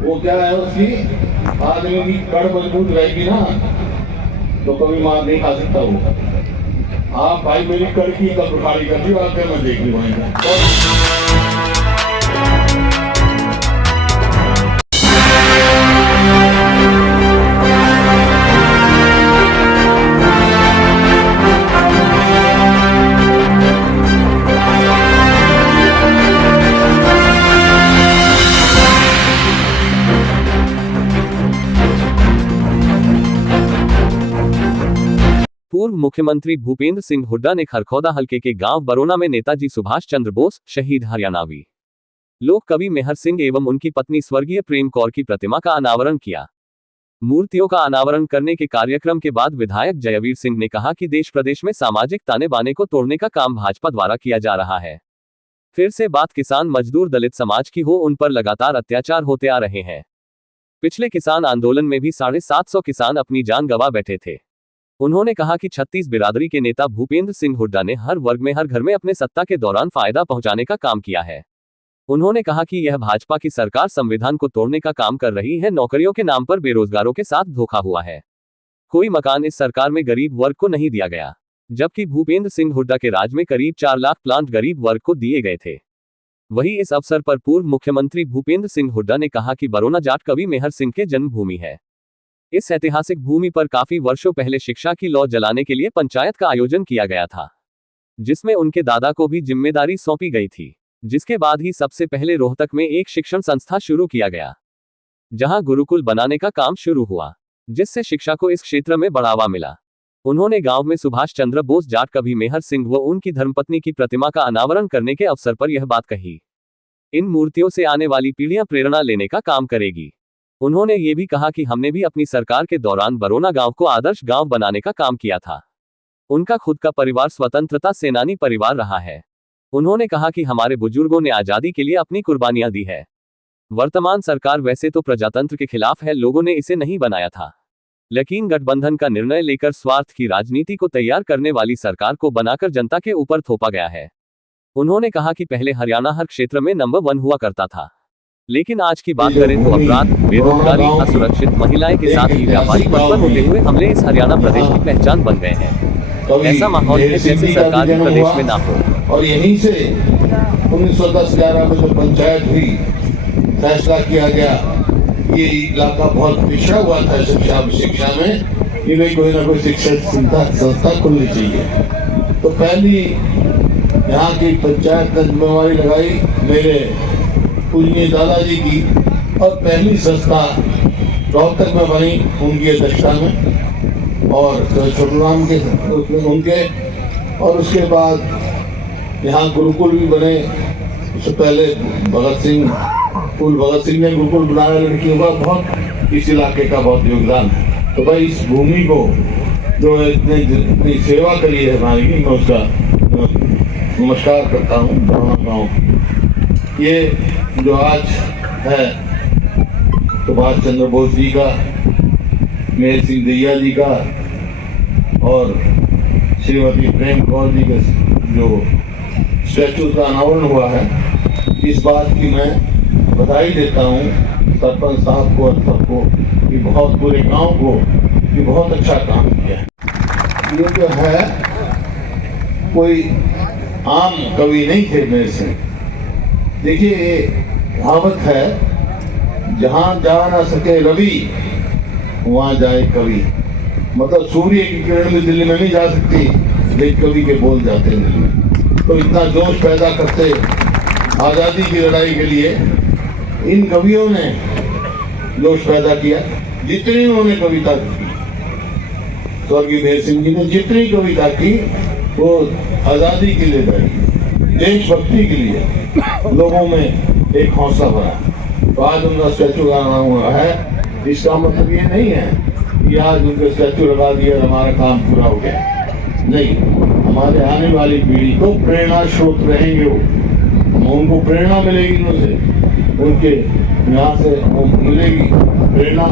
वो क्या है उसकी, आदमी की कड़ मजबूत रहेगी ना तो कभी मार नहीं खा सकता वो। आप भाई मेरी कड़ की कब उखाड़ी कर दी, आप मैं देख ली वहीं। पूर्व मुख्यमंत्री भूपेंद्र सिंह हुड्डा ने खरखौदा हलके के गांव बरोना में नेताजी सुभाष चंद्र बोस, शहीद हरियाणावी लोक कवि मेहर सिंह एवं उनकी पत्नी स्वर्गीय प्रेम कौर की प्रतिमा का अनावरण किया। मूर्तियों का अनावरण करने के कार्यक्रम के बाद विधायक जयवीर सिंह ने कहा कि देश प्रदेश में सामाजिक ताने बाने को तोड़ने का काम भाजपा द्वारा किया जा रहा है। फिर से बात किसान मजदूर दलित समाज की हो, उन पर लगातार अत्याचार होते आ रहे हैं। पिछले किसान आंदोलन में भी 750 किसान अपनी जान गंवा बैठे थे। उन्होंने कहा कि 36 बिरादरी के नेता भूपेंद्र सिंह हुड्डा ने हर वर्ग में हर घर में अपने सत्ता के दौरान फायदा पहुंचाने का काम किया है। उन्होंने कहा कि यह भाजपा की सरकार संविधान को तोड़ने का काम कर रही है। नौकरियों के नाम पर बेरोजगारों के साथ धोखा हुआ है। कोई मकान इस सरकार में गरीब वर्ग को नहीं दिया गया, जबकि भूपेंद्र सिंह हुड्डा के राज में करीब 4 लाख प्लांट गरीब वर्ग को दिए गए थे। वहीं इस अवसर पर पूर्व मुख्यमंत्री भूपेंद्र सिंह हुड्डा ने कहा कि बरोना जाट कवि मेहर सिंह के जन्मभूमि है। इस ऐतिहासिक भूमि पर काफी वर्षों पहले शिक्षा की लौ जलाने के लिए पंचायत का आयोजन किया गया था, जिसमें उनके दादा को भी जिम्मेदारी सौंपी गई थी। जिसके बाद ही सबसे पहले रोहतक में एक शिक्षण संस्था शुरू किया गया, जहां गुरुकुल बनाने का काम शुरू हुआ, जिससे शिक्षा को इस क्षेत्र में बढ़ावा मिला। उन्होंने गांव में सुभाष चंद्र बोस जाट कवि मेहर सिंह व उनकी धर्मपत्नी की प्रतिमा का अनावरण करने के अवसर पर यह बात कही। इन मूर्तियों से आने वाली पीढ़ियां प्रेरणा लेने का काम करेगी। उन्होंने ये भी कहा कि हमने भी अपनी सरकार के दौरान बरोना गांव को आदर्श गांव बनाने का काम किया था। उनका खुद का परिवार स्वतंत्रता सेनानी परिवार रहा है। उन्होंने कहा कि हमारे बुजुर्गों ने आजादी के लिए अपनी कुर्बानियां दी है। वर्तमान सरकार वैसे तो प्रजातंत्र के खिलाफ है, लोगों ने इसे नहीं बनाया था, लेकिन गठबंधन का निर्णय लेकर स्वार्थ की राजनीति को तैयार करने वाली सरकार को बनाकर जनता के ऊपर थोपा गया है। उन्होंने कहा कि पहले हरियाणा हर क्षेत्र में नंबर 1 हुआ करता था, लेकिन आज की बात करें तो अपराध, बेरोजगारी, असुरक्षित महिलाएं के साथ ही व्यापारी उत्पन्न होते हुए हमले इस हरियाणा प्रदेश की पहचान बन गए हैं। ऐसा माहौल है जैसे सरकार भी प्रदेश में ना हो। और यहीं से 1910-11 में जो पंचायत हुई, फैसला किया गया ये इलाका बहुत पिछड़ा हुआ था शिक्षा में, कि कोई ना कोई शिक्षण संस्था खुलनी चाहिए। तो पहली यहाँ की पंचायत ने जिम्मेवारी लगाई मेरे पूजनीय दादाजी की, और पहली संस्था रोहतक में बनी उनकी अध्यक्षता में, और छोटूराम के उनके, और उसके बाद यहाँ गुरुकुल भी बने। उससे पहले भगत सिंह ने गुरुकुल बनाया। लड़कियों का बहुत इस इलाके का बहुत योगदान है। तो भाई इस भूमि को जो इतनी सेवा करी है हमारी, मैं उसका नमस्कार करता हूँ। बरोना गाँव ये जो आज है सुभाष चंद्र बोस जी का, मेहर सिंह दैया जी का और श्रीमती प्रेम कौर जी के जो स्टैचू का अनावरण हुआ है, इस बात की मैं बधाई देता हूँ सरपंच साहब को और सबको, कि बहुत पूरे गांव को कि बहुत अच्छा काम किया है। ये जो है कोई आम कवि नहीं थे मेरे से। देखिए ये कहावत है, जहां जा ना सके रवि वहां जाए कवि। मतलब सूर्य की किरण भी दिल्ली में नहीं जा सकती, लेकिन कवि के बोल जाते हैं दिल्ली में। तो इतना जोश पैदा करते आजादी की लड़ाई के लिए इन कवियों ने जोश पैदा किया। जितनी उन्होंने कविता की, स्वर्गीय मेहर सिंह जी ने जितनी कविता की वो आजादी के लिए बैठी, देशभक्ति के लिए, लोगों में एक हौसला बना। तो आज उनका स्टैचू लगाना हुआ है, इसका मतलब ये नहीं है कि आज उनका स्टैचू लगा दिया हमारा काम पूरा हो गया। नहीं, हमारे आने वाली पीढ़ी को प्रेरणा स्रोत रहेंगे वो, उनको प्रेरणा मिलेगी उनसे, उनके यहाँ से मिलेगी प्रेरणा।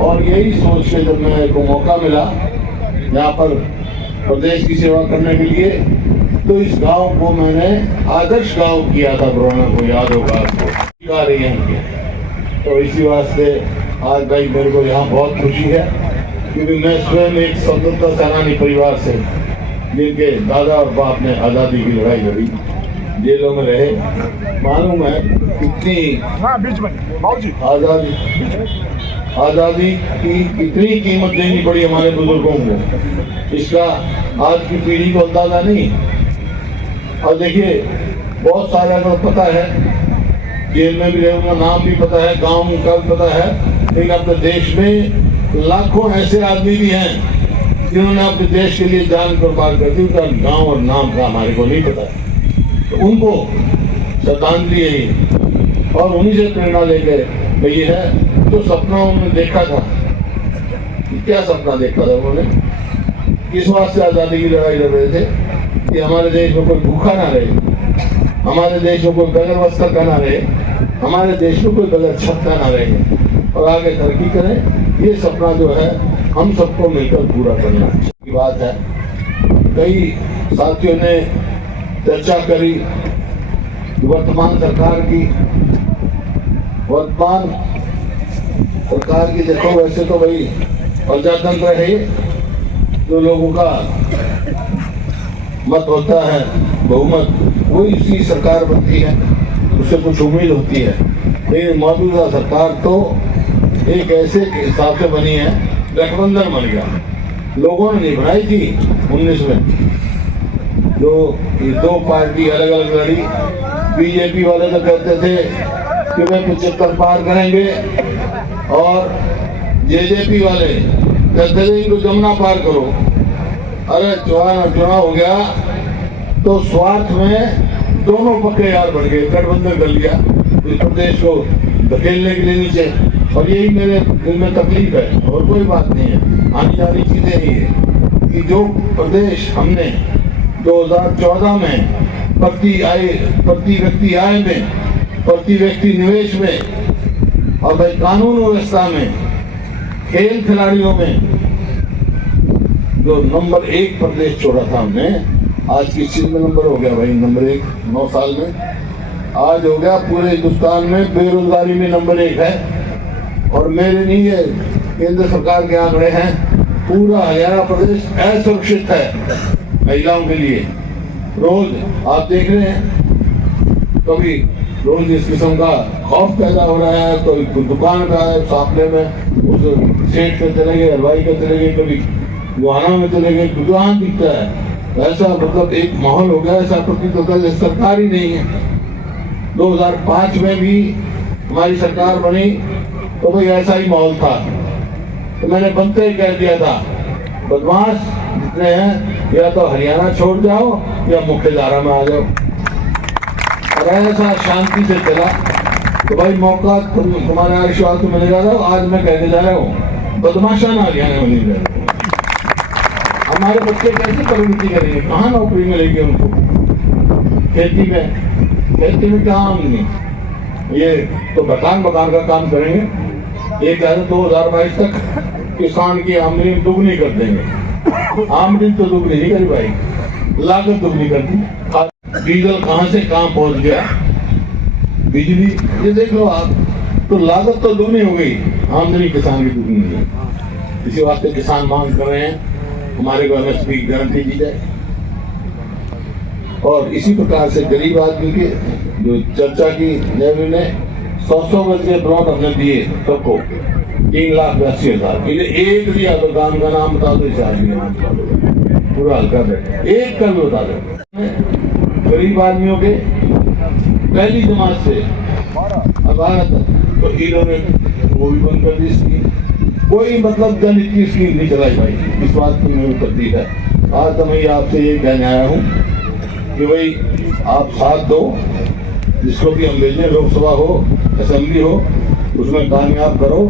और यही सोच के जब मेरे को मौका मिला यहाँ पर प्रदेश की सेवा करने के लिए, तो इस गांव को मैंने आदर्श गांव किया था। बरोना को याद होगा आपको, तो इसी वास्ते आज भाई मेरे को यहाँ बहुत खुशी है, क्योंकि मैं स्वयं एक स्वतंत्रता सेनानी परिवार से, जिनके दादा और बाप ने आज़ादी की लड़ाई लड़ी, जेलों में रहे, मालूम है कितनी आज़ादी की कितनी कीमत देनी पड़ी हमारे बुजुर्गों को, इसका आज की पीढ़ी को अंदाजा नहीं। और देखिए बहुत सारे को पता है, जेल में भी रहे, उनका नाम भी पता है, गांव का भी पता है, लेकिन अपने देश में लाखों ऐसे आदमी भी हैं जिन्होंने अपने देश के लिए जान कुर्बान कर दी, उनका गांव और नाम का हमारे को नहीं पता है। तो उनको श्रद्धांजलि है और उन्हीं से प्रेरणा लेकर भाई है जो सपना उन्होंने देखा था। क्या सपना देखा था उन्होंने? किस वास्ते आज़ादी की लड़ाई लड़ रहे थे कि हमारे देश में कोई भूखा ना रहे, हमारे देश में कोई बगैर वस्त्र का ना रहे, हमारे देश में कोई बगैर छत का ना रहे और आगे तरक्की करें। ये सपना जो है हम सबको मिलकर पूरा करना की बात है। कई साथियों ने चर्चा करी वर्तमान सरकार की। देखो वैसे तो भाई प्रजातंत्र है, जो लोगों का मत होता है, बहुमत, वो इसी सरकार बनती है, उससे कुछ उम्मीद होती है। लेकिन मौजूदा सरकार तो एक ऐसे हिसाब से बनी है, गठबंधन बन गया। लोगों ने नहीं बनाई थी 19 में, जो ये दो पार्टी अलग अलग लड़ी। बीजेपी वाले तो कहते थे कि वे 75 पार करेंगे, और जेजेपी वाले कहते थे इनको जमुना पार करो। अरे चुनाव हो गया तो स्वार्थ में दोनों पक्के यार बन गए, गठबंधन कर लिया इस प्रदेश को धकेलने के लिए नीचे। और यही मेरे दिल में तकलीफ है, और कोई बात नहीं है। आने जानी चीजें ही है कि जो प्रदेश हमने 2014 में प्रति व्यक्ति आय में, प्रति व्यक्ति निवेश में, और भाई कानून व्यवस्था में, खेल खिलाड़ियों में जो नंबर 1 प्रदेश छोड़ा था हमने, आज किस चीज में नंबर हो गया भाई? नंबर 1 9 साल में आज हो गया। पूरे हिंदुस्तान में बेरोजगारी में नंबर 1 है। और मेरे नहीं है, केंद्र सरकार के आंकड़े हैं, पूरा हरियाणा प्रदेश असुरक्षित है महिलाओं के लिए। रोज आप देख रहे हैं, कभी रोज इस किस्म का खौफ पैदा हो रहा है। तो दुकान का है सामने में, उस सेठ पे चले गए, हलवाई का चले गए, कभी गुहाना में चले गए, दुकान दिखता है। ऐसा मतलब एक माहौल हो गया, ऐसा प्रतीत होता है सरकार ही नहीं है। 2005 में भी हमारी सरकार बनी तो भाई ऐसा ही माहौल था। तो मैंने बनते ही कह दिया था, बदमाश जितने हैं या तो हरियाणा छोड़ जाओ या मुख्य धारा में आ जाओ। और ऐसा शांति से चला। तो भाई मौका तुम्हारे आशीर्वाद को मिलेगा। तो आज मैं कहने जा रहा हूँ, बदमाशा ना हरियाणा में नहीं रहे। हमारे बच्चे कैसे प्रवृत्ति करेंगे? कहाँ नौकरी मिलेगी उनको? खेती में कहाँ आमदनी? ये तो मकान का काम करेंगे। ये कह रहे 2022 तक किसान की आमदनी दुगनी कर देंगे। आमदनी तो दुगनी नहीं करी भाई, लागत दुगनी कर दी। डीजल कहाँ से कहाँ पहुंच गया, बिजली ये देख लो आप, तो लागत तो दुगनी हो गई, आमदनी किसान की दुगनी हो गई। इसी वास्ते किसान मांग कर रहे हैं हमारे को एमएसपी की गारंटी दी जाए। और इसी प्रकार से गरीब आदमी के जो चर्चा की नेहरू ने 100 गज के प्लॉट हमने दिए सबको, 3,82,000 एक दिया। तो गांव का नाम बता दो, इसे आदमी नाम बता दो, पूरा हल्का बैठे एक कर बता दो। गरीब आदमियों के पहली जमात से अदालत, तो इन्होंने वो भी बंद कर दी स्कीम। कोई मतलब जनहित की स्कीम नहीं चलाई भाई, इस बात की मेरी प्रतीक है। आज तो मैं आपसे ये कहने आया हूँ कि भाई आप साथ दो, जिसको भी हम भेजें, लोकसभा हो असेंबली हो, उसमें कामयाब करो।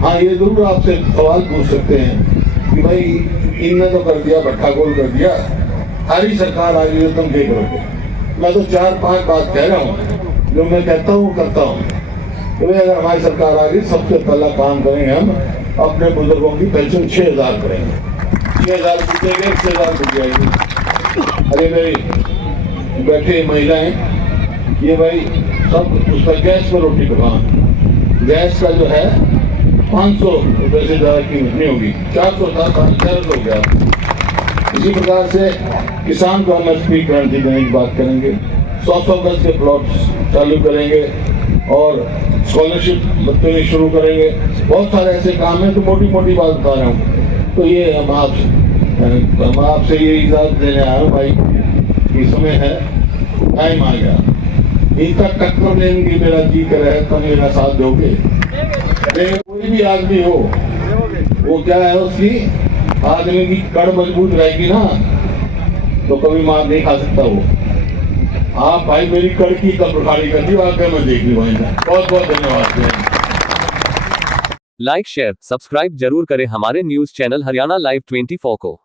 हाँ ये जरूर आपसे सवाल पूछ सकते हैं कि भाई इनने तो कर दिया, भट्टा गोल कर दिया, हमारी सरकार आ गई तो तुम क्या करोगे? मैं तो 4-5 बात कह रहा हूँ, जो मैं कहता हूँ करता हूँ कि भाई अगर हमारी सरकार आ गई, सबसे पहला काम करेंगे हम अपने बुजुर्गों की पेंशन 6,000 करेंगे। 6,000 पूछेंगे, 6,000 पूछ जाएगी। अरे भाई बैठे महिलाएं, ये भाई सब उसका गैस पर रोटी पकान, गैस का जो है 500 रुपये से ज़्यादा कीमत नहीं होगी, 400 था 500 हो गया। इसी प्रकार से किसान को MSP गारंटी देने की बात करेंगे, 100 गज के प्लॉट चालू करेंगे और स्कॉलरशिप देनी शुरू करेंगे। बहुत सारे ऐसे काम हैं, तो मोटी मोटी बात बता रहा हूँ। तो ये हम आपसे ये इजाज़त देने आया हूँ भाई, कि समय है, टाइम आ गया। इनका टक्कर लेने की मेरा जी कर है, तो मेरा साथ दोगे। कोई भी आदमी हो, वो क्या है, उसकी आदमी की कड़ मजबूत रहेगी ना, तो कभी मार नहीं खा सकता वो। आप भाई मेरी कड़ की तब उखाड़ी कर दी, आगे मैं देख ली भाई। बहुत बहुत धन्यवाद। लाइक शेयर सब्सक्राइब जरूर करें हमारे न्यूज चैनल हरियाणा लाइव 24 को।